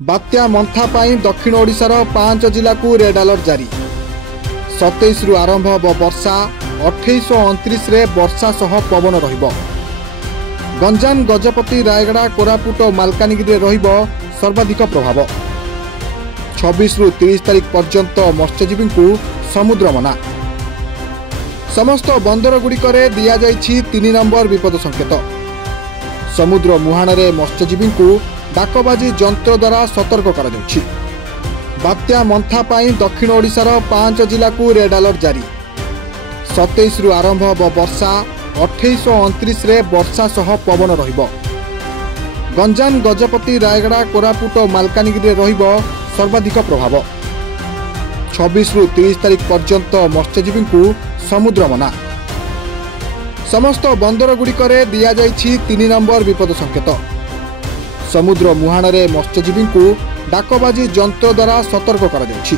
बात्या मंथा पाई दक्षिण ओडिशार 5 जिला को रेड अलर्ट जारी। 27 रु आरंभ हब वर्षा, 28 और 29 रे वर्षा सह पवन रहिबो। गंजाम, गजपति, रायगड़ा, कोरापुट और मालकानगिरी रहिबो सर्वाधिक प्रभाव। 26 रु 30 तारिख पर्यंत मत्स्यजीवी को समुद्र मना। समस्त बंदर गुड़िकरे दिया जाइछि 3 नंबर विपद संकेत। समुद्र मुहाणरे मत्स्यजीवी को डाकबाजी जंत्र द्वारा सतर्क करा जाउछि। बात्या मंथा पाई दक्षिण ओडिशार 5 जिला को रेड अलर्ट जारी। 27 रु आरंभ हब वर्षा, 28 और 29 रे वर्षा सह पवन रहिबो। गंजाम, गजपति, रायगड़ा, कोरापुट और मालकानगिरी रहिबो सर्वाधिक प्रभाव। 26 रु 30 तारिख पर्यंत मत्स्यजीवी को समुद्र मना। समस्त बंदर गुड़िकरे दिया जाइछि 3 नंबर विपद संकेत। समुद्र मुहाणरे मत्स्यजीवी को डाकबाजी जंत्र द्वारा सतर्क करा जाउछि।